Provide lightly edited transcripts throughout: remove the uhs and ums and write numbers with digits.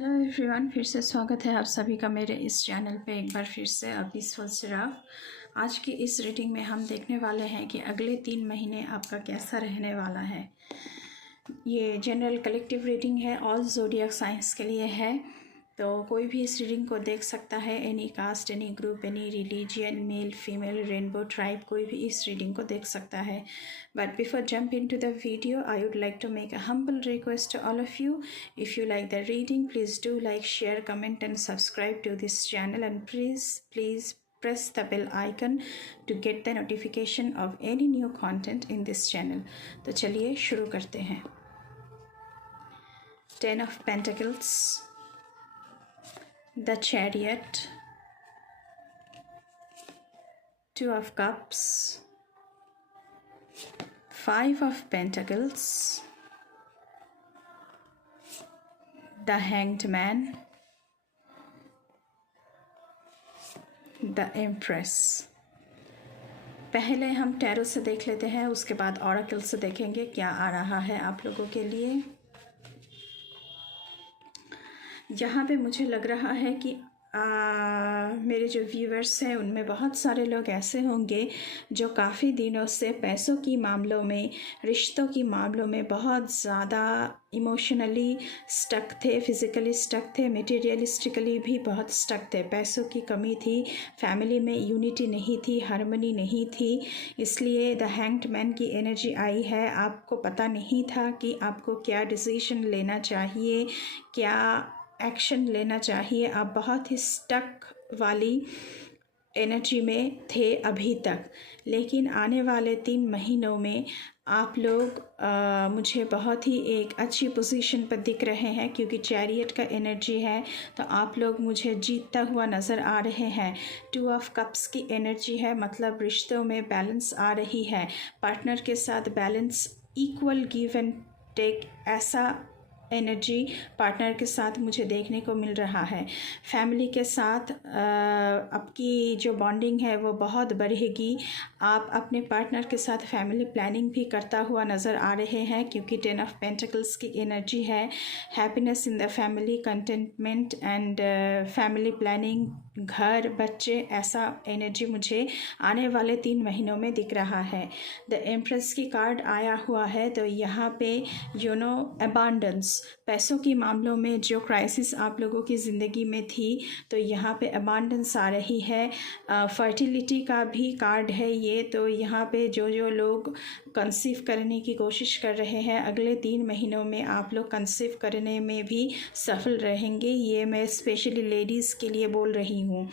Hello everyone, फिर से स्वागत है आप सभी का मेरे इस चैनल पे एक बार फिर से पीसफुल सिराफ। आज की इस रीडिंग में हम देखने वाले हैं कि अगले 3 महीने आपका कैसा रहने वाला है। ये जनरल कलेक्टिव रीडिंग है, ऑल ज़ोडिएक साइंस के लिए है। तो कोई भी इस रीडिंग को देख सकता है, any caste, any group, any religion, male, female, rainbow tribe, कोई भी इस रीडिंग को देख सकता है। But before jump into the video, I would like to make a humble request to all of you. If you like the reading, please do like, share, comment and subscribe to this channel, and please press the bell icon to get the notification of any new content in this channel. तो चलिए शुरू करते हैं। 10 of Pentacles, the Chariot, 2 of Cups, 5 of Pentacles, the Hanged Man, the Empress। पहले हम tarot से देख लेते हैं, उसके बाद ऑरेकल से देखेंगे क्या आ रहा है आप लोगों के लिए। यहाँ पे मुझे लग रहा है कि मेरे जो व्यूअर्स हैं उनमें बहुत सारे लोग ऐसे होंगे जो काफ़ी दिनों से पैसों की मामलों में, रिश्तों की मामलों में बहुत ज़्यादा इमोशनली स्टक थे, फिज़िकली स्टक थे, मटेरियलिस्टिकली भी बहुत स्टक थे। पैसों की कमी थी, फैमिली में यूनिटी नहीं थी, हार्मनी नहीं थी, इसलिए द हैंग्ड मैन की एनर्जी आई है। आपको पता नहीं था कि आपको क्या डिसीजन लेना चाहिए, क्या एक्शन लेना चाहिए। आप बहुत ही स्टक वाली एनर्जी में थे अभी तक, लेकिन आने वाले 3 महीनों में आप लोग मुझे बहुत ही एक अच्छी पोजीशन पर दिख रहे हैं, क्योंकि चैरियट का एनर्जी है तो आप लोग मुझे जीतता हुआ नज़र आ रहे हैं। 2 ऑफ कप्स की एनर्जी है, मतलब रिश्तों में बैलेंस आ रही है, पार्टनर के साथ balance, equal give and take, ऐसा एनर्जी पार्टनर के साथ मुझे देखने को मिल रहा है। फैमिली के साथ आपकी जो बॉन्डिंग है वो बहुत बढ़ेगी। आप अपने पार्टनर के साथ फैमिली प्लानिंग भी करता हुआ नज़र आ रहे हैं, क्योंकि 10 ऑफ पेंटिकल्स की एनर्जी है। Happiness in the family, containment and family planning, घर, बच्चे, ऐसा एनर्जी मुझे आने वाले 3 महीनों में दिख रहा है। द एम्प्रेस की कार्ड आया हुआ है, तो यहाँ पे अबांडेंस, पैसों की मामलों में जो क्राइसिस आप लोगों की ज़िंदगी में थी, तो यहाँ पे अबांडेंस आ रही है। फर्टिलिटी का भी कार्ड है ये, तो यहाँ पे जो लोग कंसीव करने की कोशिश कर रहे हैं, अगले 3 महीनों में आप लोग कंसीव करने में भी सफल रहेंगे। ये मैं स्पेशली लेडीज़ के लिए बोल रही हूँ।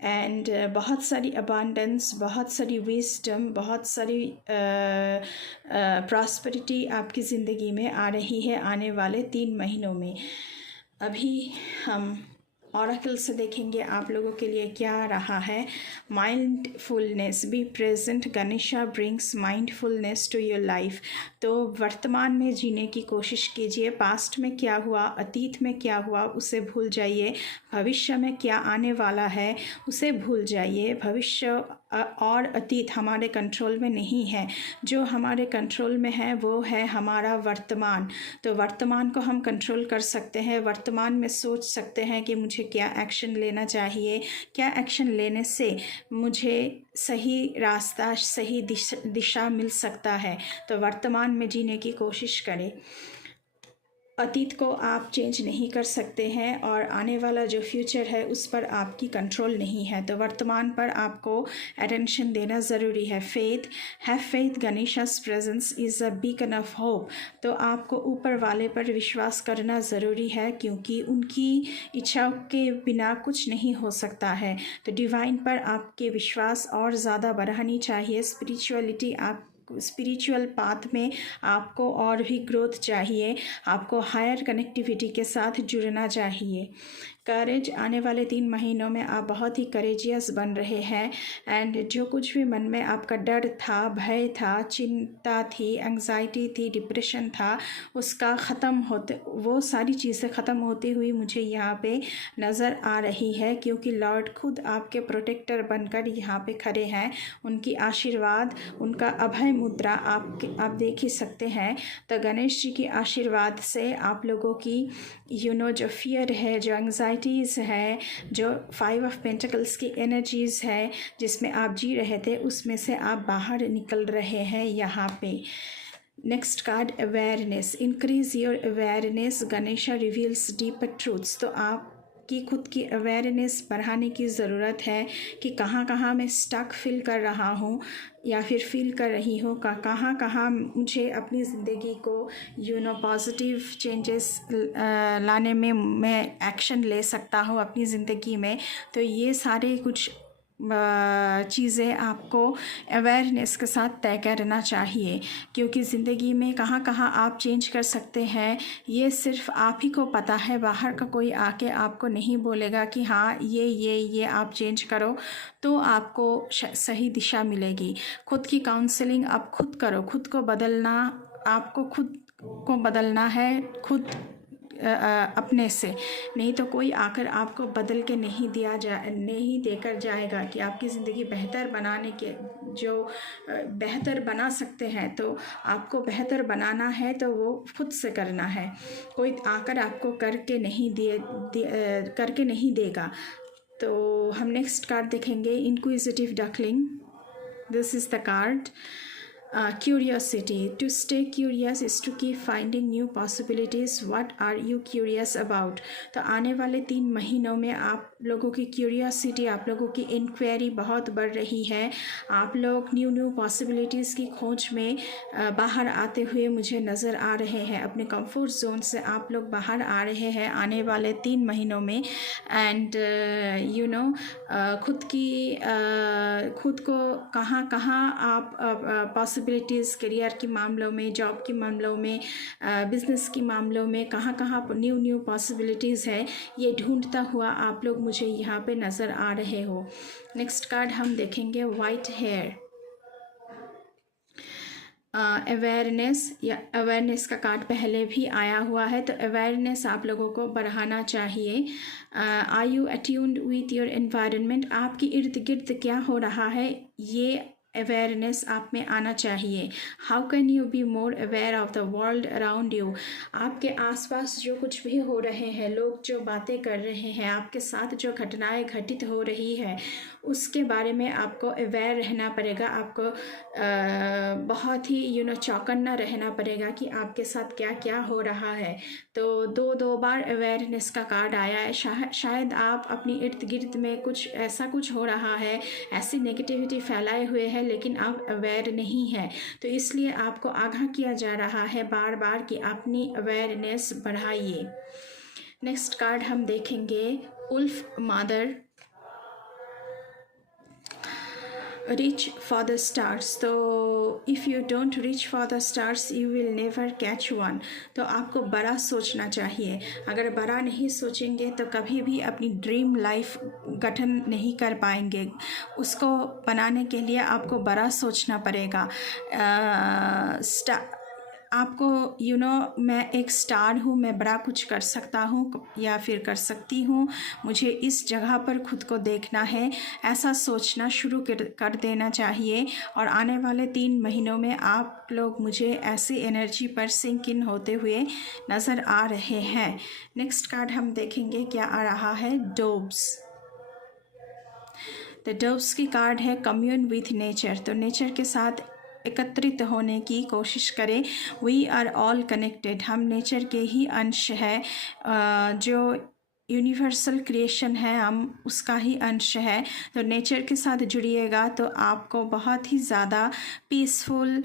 एंड बहुत सारी अबांडेंस, बहुत सारी विजडम, बहुत सारी प्रॉस्पेरिटी आपकी ज़िंदगी में आ रही है आने वाले 3 महीनों में। अभी हम ऑरेकल से देखेंगे आप लोगों के लिए क्या रहा है। Mindfulness, be present, Ganesha brings mindfulness to your life. तो वर्तमान में जीने की कोशिश कीजिए। पास्ट में क्या हुआ, अतीत में क्या हुआ, उसे भूल जाइए। भविष्य में क्या आने वाला है उसे भूल जाइए। भविष्य और अतीत हमारे कंट्रोल में नहीं है, जो हमारे कंट्रोल में है वो है हमारा वर्तमान। तो वर्तमान को हम कंट्रोल कर सकते हैं, वर्तमान में सोच सकते हैं कि मुझे क्या एक्शन लेना चाहिए, क्या एक्शन लेने से मुझे सही रास्ता, सही दिशा मिल सकता है। तो वर्तमान में जीने की कोशिश करें। अतीत को आप चेंज नहीं कर सकते हैं और आने वाला जो फ्यूचर है उस पर आपकी कंट्रोल नहीं है, तो वर्तमान पर आपको अटेंशन देना ज़रूरी है। Faith, have faith, Ganesha's presence is a beacon of hope. तो आपको ऊपर वाले पर विश्वास करना ज़रूरी है, क्योंकि उनकी इच्छा के बिना कुछ नहीं हो सकता है। तो डिवाइन पर आपके विश्वास और ज़्यादा बढ़ानी चाहिए। स्पिरिचुअल पाथ में आपको और भी ग्रोथ चाहिए, आपको हायर कनेक्टिविटी के साथ जुड़ना चाहिए। करेज, आने वाले 3 महीनों में आप बहुत ही करेजियस बन रहे हैं। एंड जो कुछ भी मन में आपका डर था, भय था, चिंता थी, एंग्जाइटी थी, डिप्रेशन था, उसका ख़त्म होते, वो सारी चीज़ें ख़त्म होती हुई मुझे यहाँ पे नज़र आ रही है, क्योंकि लॉर्ड खुद आपके प्रोटेक्टर बनकर यहाँ पे खड़े हैं। उनकी आशीर्वाद, उनका अभय मुद्रा आप देख ही सकते हैं। तो गणेश जी के आशीर्वाद से आप लोगों की जो फियर है, जो एंग्जाइटीज़ है, जो 5 ऑफ पेंटिकल्स की एनर्जीज़ है जिसमें आप जी रहे थे, उसमें से आप बाहर निकल रहे हैं यहाँ पे। Next card, awareness. Increase your awareness, Ganesha reveals deeper truths. तो आपकी खुद की अवेयरनेस बढ़ाने की ज़रूरत है कि कहाँ कहाँ मैं स्टक फील कर रहा हूँ या फिर फील कर रही हूँ, कहाँ कहाँ मुझे अपनी ज़िंदगी को पॉजिटिव चेंजेस लाने में मैं एक्शन ले सकता हूँ अपनी ज़िंदगी में। तो ये सारे कुछ चीज़ें आपको अवेयरनेस के साथ तय करना चाहिए, क्योंकि ज़िंदगी में कहाँ कहाँ आप चेंज कर सकते हैं ये सिर्फ आप ही को पता है। बाहर का कोई आके आपको नहीं बोलेगा कि हाँ ये आप चेंज करो तो आपको सही दिशा मिलेगी। खुद की काउंसलिंग आप खुद करो, खुद को बदलना, आपको खुद को बदलना है, खुद अपने से, नहीं तो कोई आकर आपको बदल के नहीं देकर जाएगा कि आपकी ज़िंदगी बेहतर बनाने के जो बेहतर बना सकते हैं। तो आपको बेहतर बनाना है तो वो खुद से करना है, कोई आकर आपको करके नहीं देगा। तो हम नेक्स्ट कार्ड देखेंगे, inquisitive duckling. This is the card. Curiosity. To stay curious is to keep finding new possibilities. What are you curious about? तो आने वाले 3 महीनों में आप लोगों की क्यूरियोसिटी, आप लोगों की इंक्वायरी बहुत बढ़ रही है। आप लोग न्यू पॉसिबिलिटीज़ की खोज में बाहर आते हुए मुझे नज़र आ रहे हैं। अपने कंफर्ट जोन से आप लोग बाहर आ रहे हैं आने वाले 3 महीनों में। एंड खुद को कहाँ आप पॉसिबिलिटीज़ करियर के मामलों में, जॉब के मामलों में, बिज़नेस के मामलों में कहाँ न्यू पॉसिबिलिटीज़ है, ये ढूंढता हुआ आप लोग मुझे यहाँ पे नज़र आ रहे हो। नेक्स्ट कार्ड हम देखेंगे, वाइट हेयर। अवेयरनेस या अवेयरनेस का कार्ड पहले भी आया हुआ है, तो अवेयरनेस आप लोगों को बढ़ाना चाहिए। Are you attuned with your environment? आपके इर्द गिर्द क्या हो रहा है ये अवेयरनेस आप में आना चाहिए। How can you be more aware of the world around you? आपके आसपास जो कुछ भी हो रहे हैं, लोग जो बातें कर रहे हैं, आपके साथ जो घटनाएं घटित हो रही है, उसके बारे में आपको अवेयर रहना पड़ेगा। आपको बहुत ही चौकन्ना रहना पड़ेगा कि आपके साथ क्या क्या हो रहा है। तो दो बार अवेयरनेस का कार्ड आया है। शायद आप अपनी इर्द गिर्द में कुछ हो रहा है, ऐसी नेगेटिविटी फैलाए हुए है, लेकिन आप अवेयर नहीं हैं। तो इसलिए आपको आगाह किया जा रहा है बार बार कि अपनी अवेयरनेस बढ़ाइए। नेक्स्ट कार्ड हम देखेंगे, wolf mother. Reach for the stars. तो if you don't reach for the stars you will never catch one. तो आपको बड़ा सोचना चाहिए। अगर बड़ा नहीं सोचेंगे तो कभी भी अपनी ड्रीम लाइफ गठन नहीं कर पाएंगे। उसको बनाने के लिए आपको बड़ा सोचना पड़ेगा। आपको मैं एक स्टार हूँ, मैं बड़ा कुछ कर सकता हूँ या फिर कर सकती हूँ, मुझे इस जगह पर खुद को देखना है, ऐसा सोचना शुरू कर देना चाहिए। और आने वाले 3 महीनों में आप लोग मुझे ऐसी एनर्जी पर सिंक इन होते हुए नज़र आ रहे हैं। नेक्स्ट कार्ड हम देखेंगे क्या आ रहा है, डोब्स। तो डोब्स की कार्ड है, कम्यून विथ नेचर। तो नेचर के साथ एकत्रित होने की कोशिश करें। We are all connected. हम नेचर के ही अंश है, जो यूनिवर्सल क्रिएशन है हम उसका ही अंश है। तो नेचर के साथ जुड़िएगा तो आपको बहुत ही ज़्यादा पीसफुल,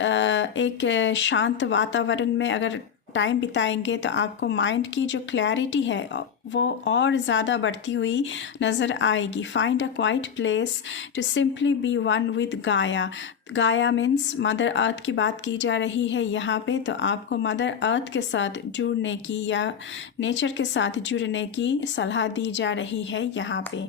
एक शांत वातावरण में अगर टाइम बिताएंगे तो आपको माइंड की जो क्लैरिटी है वो और ज़्यादा बढ़ती हुई नज़र आएगी। Find a quiet place to simply be one with Gaia. Gaia means mother earth की बात की जा रही है यहाँ पे। तो आपको मदर अर्थ के साथ जुड़ने की या नेचर के साथ जुड़ने की सलाह दी जा रही है यहाँ पे।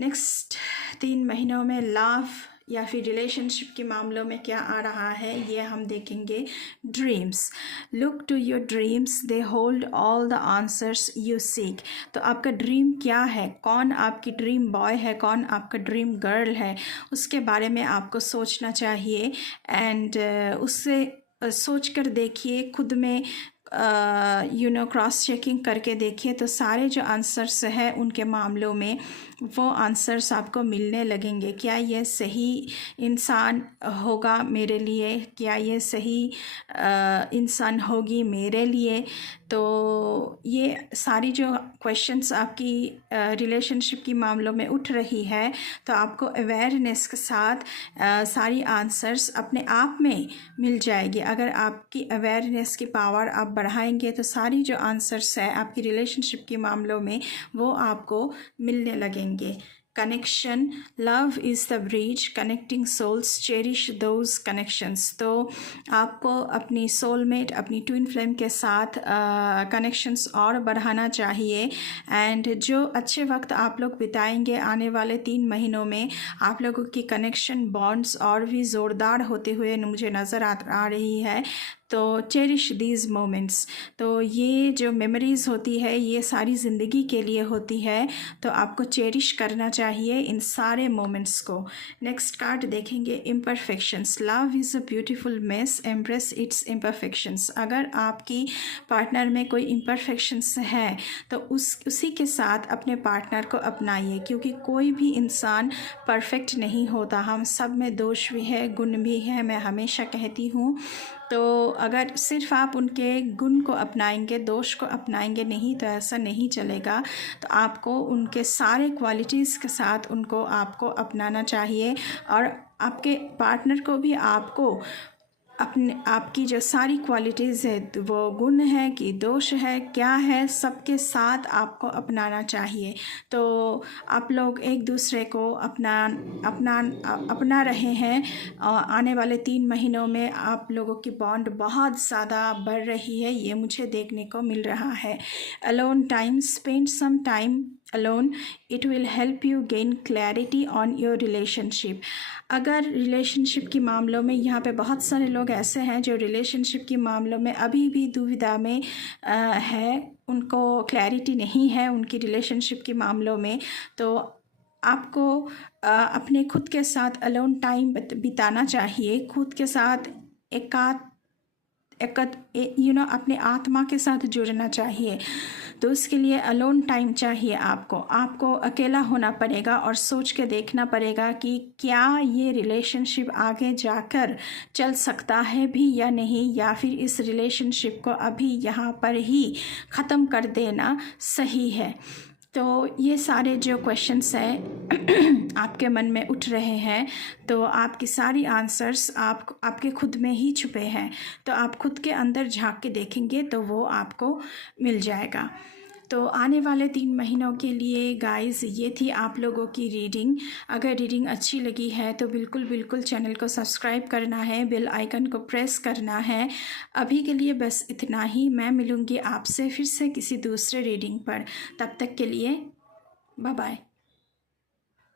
नेक्स्ट 3 महीनों में लव या फिर रिलेशनशिप के मामलों में क्या आ रहा है, ये हम देखेंगे। Dreams, look to your dreams, they hold all the answers you seek. तो आपका ड्रीम क्या है, कौन आपकी ड्रीम बॉय है, कौन आपका ड्रीम गर्ल है, उसके बारे में आपको सोचना चाहिए। एंड उससे सोच कर देखिए, खुद में क्रॉस चेकिंग करके देखिए, तो सारे जो आंसर्स हैं उनके मामलों में वो आंसर्स आपको मिलने लगेंगे। क्या ये सही इंसान होगा मेरे लिए, क्या ये सही इंसान होगी मेरे लिए। तो ये सारी जो क्वेश्चंस आपकी रिलेशनशिप की मामलों में उठ रही है, तो आपको अवेयरनेस के साथ सारी आंसर्स अपने आप में मिल जाएगी। अगर आपकी अवेयरनेस की पावर आप बढ़ाएंगे तो सारी जो आंसर्स है आपकी रिलेशनशिप के मामलों में वो आपको मिलने लगेंगे। Connection, love is the bridge connecting souls, cherish those connections. तो आपको अपनी सोलमेट, अपनी ट्विन फ्लेम के साथ कनेक्शंस और बढ़ाना चाहिए। एंड जो अच्छे वक्त आप लोग बिताएंगे आने वाले 3 महीनों में, आप लोगों की कनेक्शन बॉन्ड्स और भी ज़ोरदार होते हुए मुझे नज़र आ रही है। तो चेरिश दीज मोमेंट्स, तो ये जो मेमोरीज़ होती है ये सारी ज़िंदगी के लिए होती है, तो आपको चेरिश करना चाहिए इन सारे मोमेंट्स को। नेक्स्ट कार्ड देखेंगे, imperfections, love is a beautiful mess, embrace it's imperfections. अगर आपकी पार्टनर में कोई इम्परफेक्शंस है तो उसी के साथ अपने पार्टनर को अपनाइए, क्योंकि कोई भी इंसान परफेक्ट नहीं होता, हम सब में दोष भी है, गुण भी है, मैं हमेशा कहती हूँ। तो अगर सिर्फ आप उनके गुण को अपनाएंगे, दोष को अपनाएंगे नहीं, तो ऐसा नहीं चलेगा। तो आपको उनके सारे क्वालिटीज़ के साथ उनको आपको अपनाना चाहिए, और आपके पार्टनर को भी आपको आपकी जो सारी क्वालिटीज़ है, वो गुण है कि दोष है, क्या है, सबके साथ आपको अपनाना चाहिए। तो आप लोग एक दूसरे को अपना रहे हैं। आने वाले 3 महीनों में आप लोगों की बॉन्ड बहुत ज़्यादा बढ़ रही है, ये मुझे देखने को मिल रहा है। Alone time, spend some time alone, it will help you gain clarity on your relationship। अगर रिलेशनशिप के मामलों में, यहाँ पे बहुत सारे लोग ऐसे हैं जो रिलेशनशिप के मामलों में अभी भी दुविधा में है, उनको क्लैरिटी नहीं है उनकी रिलेशनशिप के मामलों में, तो आपको अपने खुद के साथ अलोन टाइम बिताना चाहिए, खुद के साथ अपने आत्मा के साथ जुड़ना चाहिए। तो उसके लिए अलोन टाइम चाहिए आपको अकेला होना पड़ेगा और सोच के देखना पड़ेगा कि क्या ये रिलेशनशिप आगे जाकर चल सकता है भी या नहीं, या फिर इस रिलेशनशिप को अभी यहाँ पर ही ख़त्म कर देना सही है। तो ये सारे जो क्वेश्चंस हैं आपके मन में उठ रहे हैं, तो आपकी सारी आंसर्स आपके खुद में ही छुपे हैं। तो आप खुद के अंदर झांक के देखेंगे तो वो आपको मिल जाएगा। तो आने वाले 3 महीनों के लिए गाइस ये थी आप लोगों की रीडिंग। अगर रीडिंग अच्छी लगी है तो बिल्कुल चैनल को सब्सक्राइब करना है, बेल आइकन को प्रेस करना है। अभी के लिए बस इतना ही। मैं मिलूँगी आपसे फिर से किसी दूसरे रीडिंग पर। तब तक के लिए बाय बाय।